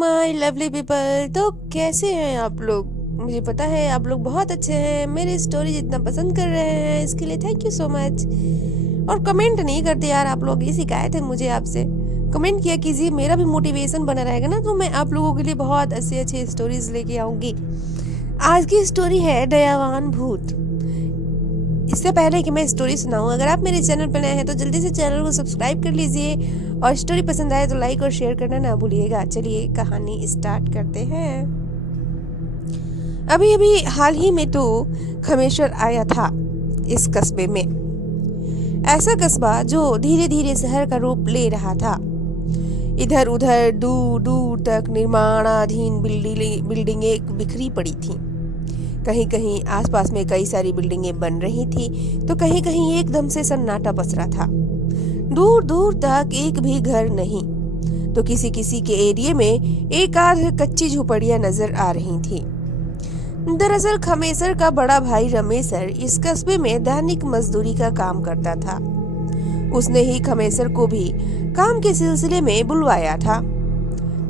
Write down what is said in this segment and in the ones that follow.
My lovely people. तो कैसे हैं आप लोग? मुझे पता है आप लोग बहुत अच्छे हैं। मेरी स्टोरी जितना पसंद कर रहे हैं इसके लिए थैंक यू सो मच। और कमेंट नहीं करते यार आप लोग, ये शिकायत है मुझे आपसे। कमेंट किया कीजिए, मेरा भी मोटिवेशन बना रहेगा ना, तो मैं आप लोगों के लिए बहुत अच्छी अच्छी स्टोरीज लेके आऊंगी। आज की स्टोरी है दयावान भूत। इससे पहले कि मैं स्टोरी सुनाऊं, अगर आप मेरे चैनल पर नए हैं तो जल्दी से चैनल को सब्सक्राइब कर लीजिए और स्टोरी पसंद आए तो लाइक और शेयर करना ना भूलिएगा। चलिए कहानी स्टार्ट करते हैं। अभी अभी हाल ही में तो खमेश्वर आया था इस कस्बे में। ऐसा कस्बा जो धीरे धीरे शहर का रूप ले रहा था। इधर उधर दूर दूर तक निर्माणाधीन बिल्डिंगें बिखरी पड़ी थी। कहीं कहीं आसपास में कई सारी बिल्डिंगें बन रही थी तो कहीं कहीं एकदम से सन्नाटा पसरा था। दूर दूर तक एक भी घर नहीं, तो किसी किसी के एरिया में एक आध कच्ची झोपड़ियां नजर आ रही थी। दरअसल खमेसर का बड़ा भाई रमेसर इस कस्बे में दैनिक मजदूरी का काम करता था। उसने ही खमेसर को भी काम के सिलसिले में बुलवाया था।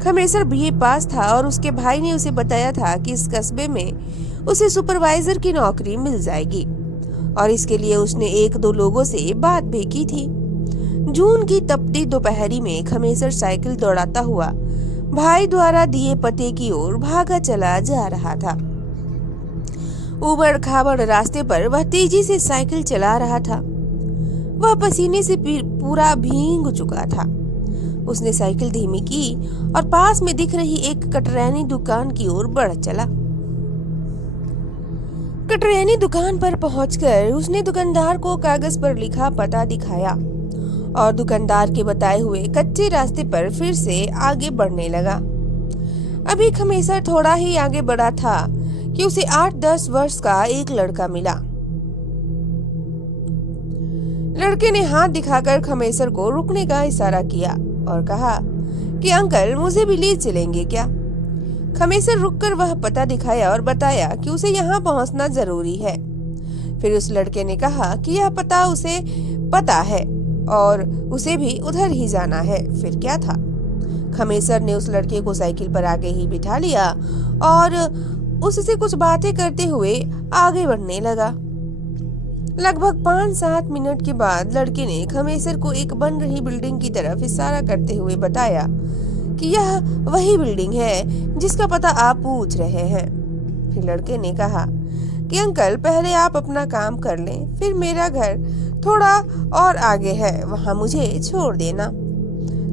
खमेसर बीए पास था और उसके भाई ने उसे बताया था कि इस कस्बे में उसे सुपरवाइजर की नौकरी मिल जाएगी और इसके लिए उसने एक दो लोगों से बात भी की थी। जून की तपती दोपहरी में खमेसर साइकिल दौड़ाता हुआ भाई द्वारा दिए पते की ओर भागा चला जा रहा था। उबड़ खाबड़ रास्ते पर वह तेजी से साइकिल चला रहा था। वह पसीने से पूरा भीग चुका था। उसने साइकिल धीमी की और पास में दिख रही एक कटरैनी दुकान की ओर बढ़ चला। कटरैनी दुकान पर पहुंचकर उसने दुकानदार को कागज पर लिखा पता दिखाया और दुकानदार के बताए हुए कच्चे रास्ते पर फिर से आगे बढ़ने लगा। अभी खमेसर थोड़ा ही आगे बढ़ा था कि उसे 8-10 वर्ष का एक लड़का मिला। लड़के ने हाथ दिखाकर खमेसर को रुकने का इशारा किया और कहा कि अंकल मुझे भी ले चलेंगे क्या? खमेसर रुककर वह पता दिखाया और बताया कि उसे यहाँ पहुँचना जरूरी है। फिर उस लड़के ने कहा कि यह पता उसे पता है और उसे भी उधर ही जाना है। फिर क्या था, खमेसर ने उस लड़के को साइकिल पर आगे ही बिठा लिया और उससे कुछ बातें करते हुए आगे बढ़ने लगा। लगभग 5-7 मिनट के बाद लड़के ने खमेसर को एक बन रही बिल्डिंग की तरफ इशारा करते हुए बताया कि यह वही बिल्डिंग है जिसका पता आप पूछ रहे हैं। फिर लड़के ने कहा कि अंकल पहले आप अपना काम कर लें, फिर मेरा घर थोड़ा और आगे है, वहां मुझे छोड़ देना।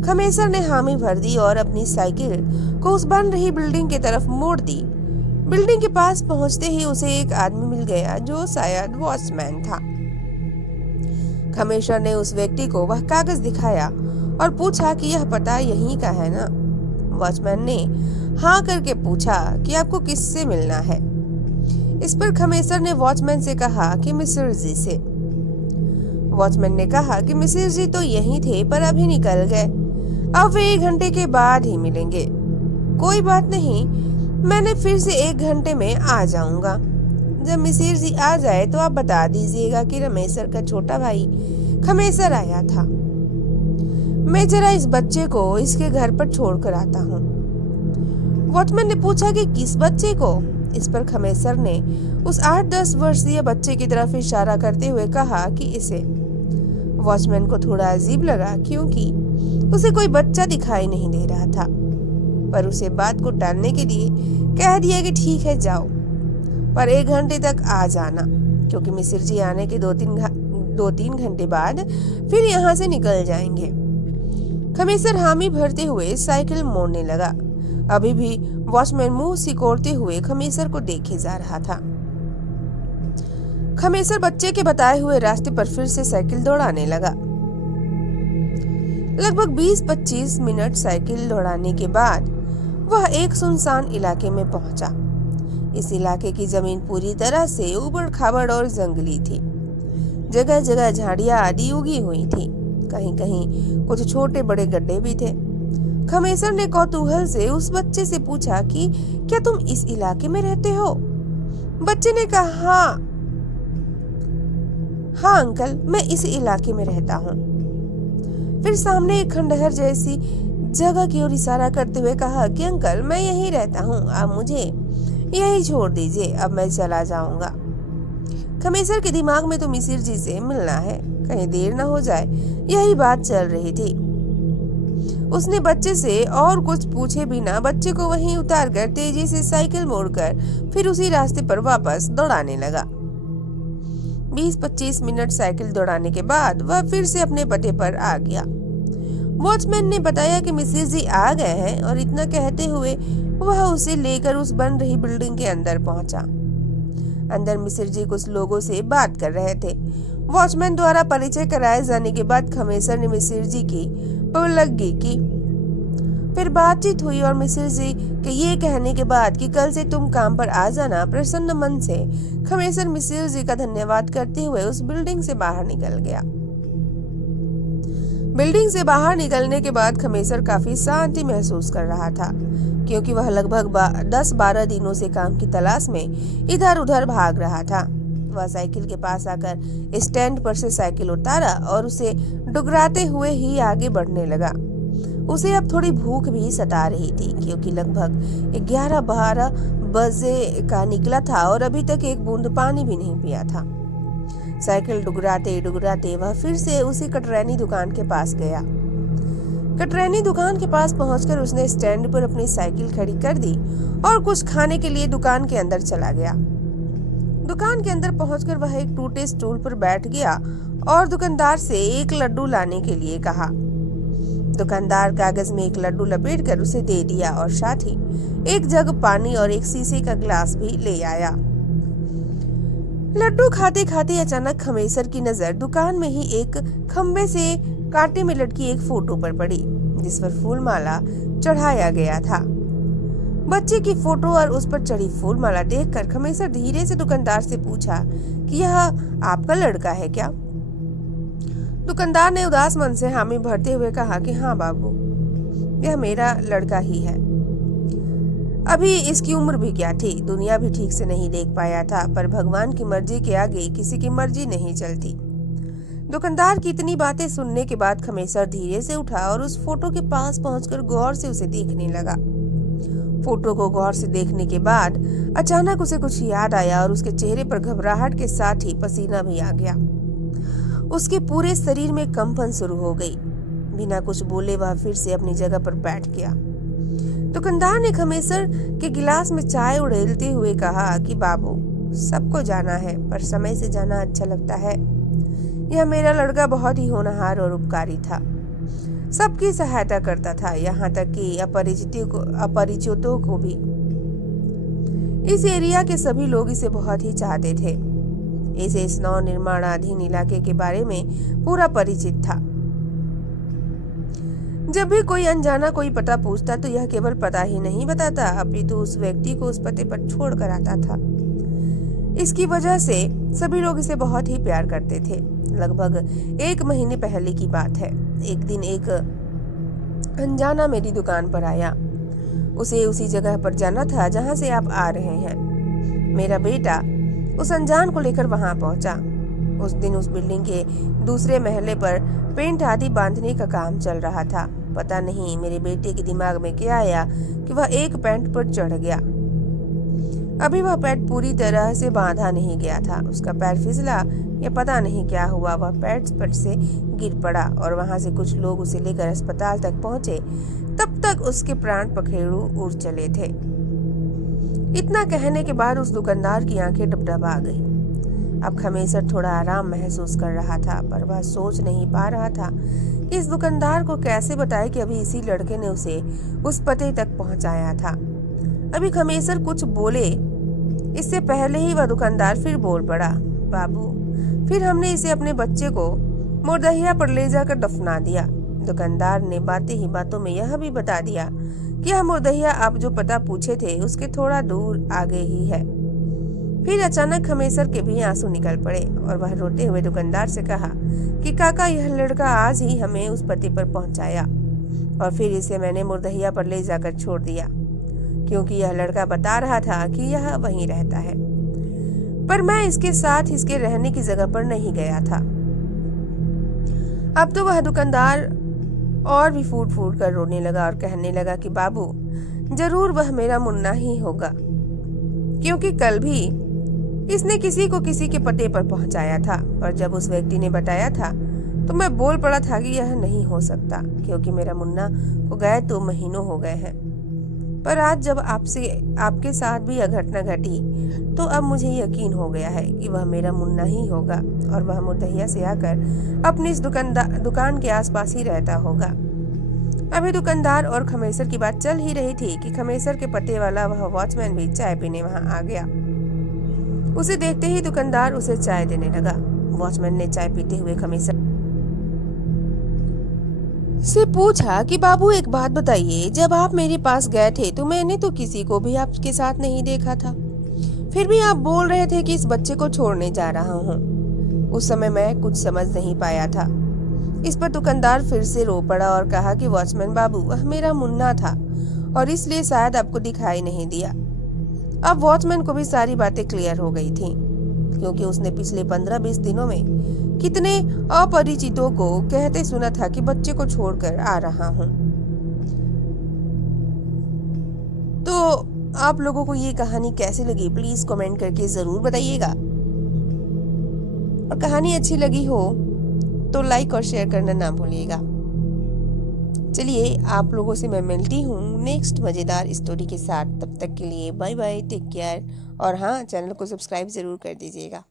खमेसर ने हामी भर दी और अपनी साइकिल को उस बन रही बिल्डिंग की तरफ मोड़ दी। बिल्डिंग के पास पहुंचते ही उसे एक आदमी मिल गया जो शायद वॉचमैन था। खमेसर ने उस व्यक्ति को वह कागज दिखाया और पूछा कि यह पता यहीं का है ना? वॉचमैन ने हाँ करके पूछा कि आपको किससे मिलना है? इस पर खमेसर ने वॉचमैन से कहा कि मिसिर जी से। वॉचमैन ने कहा कि मिसिर जी तो यहीं थे पर अभी निकल गए, अब वे 1 घंटे के बाद ही मिलेंगे। कोई बात नहीं, मैंने फिर से 1 घंटे में आ जाऊंगा। जब मिसिर जी आ जाए तो आप बता दीजिएगा कि रमेसर का छोटा भाई खमेसर आया था। मैं जरा इस बच्चे को इसके घर पर छोड़कर आता हूँ। वॉचमैन ने पूछा कि किस बच्चे को? इस पर खमेसर ने उस 8-10 वर्षीय बच्चे की तरफ इशारा करते हुए कहा कि इसे। वॉचमैन को थोड़ा अजीब लगा क्योंकि उसे कोई बच्चा दिखाई नहीं दे रहा था, पर उसे बात को टालने के लिए कह दिया कि ठीक है जाओ, पर 1 घंटे तक आ जाना, क्योंकि मिसिर जी आने के 2-3 घंटे बाद फिर यहाँ से निकल जाएंगे। खमेसर हामी भरते हुए साइकिल मोड़ने लगा। अभी भी वॉचमैन मुंह सिकोड़ते हुए खमेसर को देखे जा रहा था। खमेसर बच्चे के बताए हुए रास्ते पर फिर से साइकिल दौड़ाने लगा। लगभग 20-25 मिनट साइकिल दौड़ाने के बाद वह एक सुनसान इलाके में पहुंचा। इस इलाके की जमीन पूरी तरह से उबड़ खाबड़ और जंगली थी। जगह जगह झाड़ियां आदि उगी हुई थी, कहीं कहीं कुछ छोटे बड़े गड्ढे भी थे। खमेसर ने कौतूहल से उस बच्चे से पूछा कि क्या तुम इस इलाके में रहते हो? बच्चे ने कहा हाँ अंकल, मैं इस इलाके में रहता हूँ। फिर सामने एक खंडहर जैसी जगह की ओर इशारा करते हुए कहा कि अंकल मैं यहीं रहता हूँ, आप मुझे यहीं छोड़ दीजिए, अब मैं चला जाऊंगा। खमेसर के दिमाग में तो मिसिर जी से मिलना है, कहीं देर ना हो जाए, यही बात चल रही थी। उसने बच्चे से और कुछ पूछे बिना बच्चे को वहीं उतारकर तेजी से साइकिल मोड़कर फिर उसी रास्ते पर वापस दौड़ाने लगा। 20-25 मिनट साइकिल दौड़ाने के बाद वह फिर से अपने पते पर आ गया। वॉचमैन ने बताया कि मिसिर जी आ गए हैं और इतना कहते हुए वह उसे लेकर उस बन रही बिल्डिंग के अंदर पहुंचा। अंदर मिसिर जी कुछ लोगों से बात कर रहे थे। वॉचमैन द्वारा परिचय कराए जाने के बाद खमेसर ने मिसिर जी की बुलग्गी की। फिर बातचीत हुई और मिसिर जी के ये कहने के बाद कि कल से तुम काम पर आ जाना, प्रसन्न मन से खमेसर मिसिर जी का धन्यवाद करते हुए उस बिल्डिंग से बाहर निकल गया। बिल्डिंग से बाहर निकलने के बाद खमेसर काफी शांति महसूस कर रहा था, क्योंकि वह लगभग 10-12 दिनों से काम की तलाश में इधर उधर भाग रहा था। वह साइकिल के पास आकर स्टैंड पर से साइकिल उतारा और उसे डुगराते हुए ही आगे बढ़ने लगा। उसे अब थोड़ी भूख भी सता रही थी, क्योंकि लगभग 11-12 बजे का निकला था और अभी तक एक बूंद पानी भी नहीं पिया था। साइकिल डुगराते डुगराते वह फिर से उसी कटरैनी दुकान के पास गया। कटरैनी दुकान के पास पहुंचकर उसने स्टैंड पर अपनी साइकिल खड़ी कर दी और कुछ खाने के लिए दुकान के अंदर चला गया। दुकान के अंदर पहुंचकर वह एक टूटे स्टूल पर बैठ गया और दुकानदार से एक लड्डू लाने के लिए कहा। दुकानदार कागज में एक लड्डू लपेटकर उसे दे दिया और साथ ही एक जग पानी और एक शीशे का गिलास भी ले आया। लड्डू खाते खाते अचानक खमेसर की नजर दुकान में ही एक खंबे से कांटे में लटकी एक फोटो पर पड़ी, जिस पर फूलमाला चढ़ाया गया था। बच्चे की फोटो और उस पर चढ़ी फूलमाला देखकर खमेसर धीरे से दुकानदार से पूछा कि यह आपका लड़का है क्या? दुकानदार ने उदास मन से हामी भरते हुए कहा कि हाँ बाबू, यह मेरा लड़का ही है। अभी इसकी उम्र भी क्या थी, दुनिया भी ठीक से नहीं देख पाया था, पर भगवान की मर्जी के आगे किसी की मर्जी नहीं चलती। दुकानदार की इतनी बातें सुनने के बाद खमेसर धीरे से उठा और उस फोटो के पास पहुंचकर गौर से उसे देखने लगा। फोटो को गौर से देखने के बाद अचानक उसे कुछ याद आया और उसके चेहरे पर घबराहट के साथ ही पसीना भी आ गया। उसके पूरे शरीर में कंपन शुरू हो गई। बिना कुछ बोले वह फिर से अपनी जगह पर बैठ गया। दुकानदार ने खमेसर के गिलास में चाय उड़ेलते हुए कहा कि बाबू, सबको जाना है पर समय से जाना अच्छा लगता है। यह मेरा लड़का बहुत ही होनहार और उपकारी था, सबकी सहायता करता था, यहाँ तक कि अपरिचितों को भी। इस एरिया के सभी लोग इसे बहुत ही चाहते थे। इसे इस नव निर्माणाधीन इलाके के बारे में पूरा परिचित था। जब भी कोई अनजाना कोई पता पूछता तो यह केवल पता ही नहीं बताता, अपितु उस व्यक्ति को उस पते पर छोड़ कर आता था। इसकी वजह से सभी लोग इसे बहुत ही प्यार करते थे। लगभग 1 महीने पहले की बात है। एक दिन एक अनजाना मेरी दुकान पर आया। उसे उसी जगह पर जाना था जहां से आप आ रहे हैं। मेरा बेटा उस अनजान को लेकर वहां पहुंचा। उस दिन उस बिल्डिंग के दूसरे महले पर पेंट आदि बांधने का काम चल रहा था। पता नहीं मेरे बेटे के दिमाग में क्या आया कि वह एक पैंट पर चढ़ गया। अभी वह पैंट पूरी तरह से बांधा नहीं गया था। उसका पैर फिसला या पता नहीं क्या हुआ, वह पैंट पर से गिर पड़ा और वहां से कुछ लोग उसे लेकर अस्पताल तक पहुंचे। तब तक उसके प्राण पखेरु उड़ चले थे। इतना कहने के बाद उस दुकानदार की आंखें डबडबा गई। अब खमेसर थोड़ा आराम महसूस कर रहा था, पर वह सोच नहीं पा रहा था कि इस दुकानदार को कैसे बताए कि अभी इसी लड़के ने उसे उस पते तक पहुंचाया था। अभी खमेसर कुछ बोले इससे पहले ही वह दुकानदार फिर बोल पड़ा, बाबू, फिर हमने इसे अपने बच्चे को मुर्दहिया पर ले जाकर दफना दिया। दुकानदार ने बातें ही बातों में यह भी बता दिया कि यह मुर्दहिया आप जो पता पूछे थे उसके थोड़ा दूर आगे ही है। फिर अचानक खमेसर के भी आंसू निकल पड़े और वह रोते हुए दुकानदार से कहा कि काका, यह लड़का आज ही हमें उस पते पर पहुंचाया और फिर इसे मैंने मुर्दहिया पर ले जाकर छोड़ दिया, क्योंकि यह लड़का बता रहा था कि यह वहीं रहता है, पर मैं इसके साथ इसके रहने की जगह पर नहीं गया था। अब तो वह दुकानदार और भी फूट फूट कर रोने लगा और कहने लगा कि बाबू, जरूर वह मेरा मुन्ना ही होगा, क्योंकि कल भी इसने किसी को किसी के पते पर पहुंचाया था। पर जब उस व्यक्ति ने बताया था तो मैं बोल पड़ा था कि यह नहीं हो सकता, क्योंकि मेरा मुन्ना को गए 2 महीनों हो गए हैं। पर आज जब आपके साथ भी यह घटना घटी तो अब मुझे यकीन हो गया है कि वह मेरा मुन्ना ही होगा और वह मुद्दहिया से आकर अपनी इस दुकान के आसपास ही रहता होगा। अभी दुकानदार और खमेसर की बात चल ही रही थी कि खमेसर के पते वाला वह वॉचमैन भी चाय पीने वहां आ गया। उसे देखते ही दुकानदार उसे चाय देने लगा। वॉचमैन ने चाय पीते हुए खमेसर से पूछा कि बाबू, एक बात बताइए, जब आप मेरे पास गए थे तो मैंने तो किसी को भी आपके साथ नहीं देखा था, फिर भी आप बोल रहे थे कि इस बच्चे को छोड़ने जा रहा हूँ। उस समय मैं कुछ समझ नहीं पाया था। इस पर दुकानदार फिर से रो पड़ा और कहा कि वॉचमैन बाबू, वह मेरा मुन्ना था और इसलिए शायद आपको दिखाई नहीं दिया। अब वॉचमैन को भी सारी बातें क्लियर हो गई थी, क्योंकि उसने पिछले 15-20 दिनों में कितने अपरिचितों को कहते सुना था कि बच्चे को छोड़कर आ रहा हूं। तो आप लोगों को ये कहानी कैसी लगी प्लीज कमेंट करके जरूर बताइएगा, और कहानी अच्छी लगी हो तो लाइक और शेयर करना ना भूलिएगा। चलिए, आप लोगों से मैं मिलती हूँ नेक्स्ट मजेदार स्टोरी के साथ। तब तक के लिए बाय बाय, टेक केयर, और हाँ, चैनल को सब्सक्राइब जरूर कर दीजिएगा।